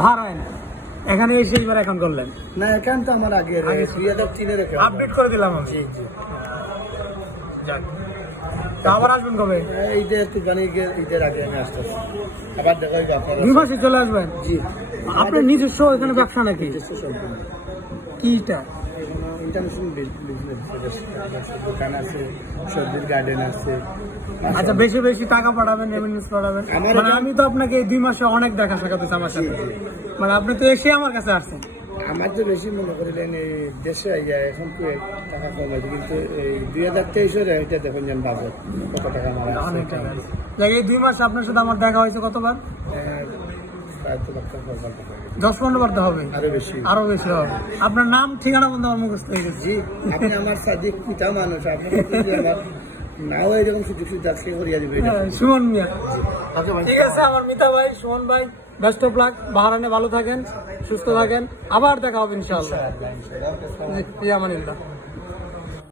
ভাড়ায় এখানে এসে এবার এখন করলেন না? এখন তো আমার আগে 2003 রেখে আপডেট করে দিলাম আমি। জি জি। তা আবার আসবেন কবে? ঈদের একটু জানি ঈদের আগে আমি আসতেছি, আবার দেখাই আপনারা 2 মাসে চলে আসবেন? জি। আপনার নিজস্ব এখানে ব্যবসা নাকি? সম্পূর্ণ কিটা? ইন্টারন্যাশনাল বিজনেস দোকান আছে, সবজির গার্ডেন আছে। আচ্ছা, বেশি বেশি টাকা পাঠাবেন, রেমিটেন্স পাঠাবেন। মানে আমি তো আপনাকে 2 মাসে অনেক দেখা সাক্ষাৎ হয়েছে আমার সাথে, মানে আপনি তো এসে আমার কাছে আসছেন। আমার তো বেশি মনে করিলেন এই দেশে আইয়া এখন তো টাকা কম আছে, কিন্তু এই 2023 এটা দেখুন যেন বাজেট কত টাকা মারা অনেক টাকা। এই 2 মাসে আপনার সাথে আমার দেখা হয়েছে কতবার? 10-15 বার তো হবে, আরো বেশি হবে। আপনার নাম ঠিকানা বন্ধু আমার মুখস্থ হয়ে গেছে। জি, আপনি আমার সাদিক পিতা মানুষ, আপনার নাও এরকম সুযোগ সুবিধা করিয়া দিবে। সুমন মিয়া, ঠিক আছে আমার মিতা ভাই, সুমন ভাই, বেস্ট অফ লাক। বাহরাইনে ভালো থাকেন, সুস্থ থাকেন, আবার দেখা হবে ইনশাআল্লাহ।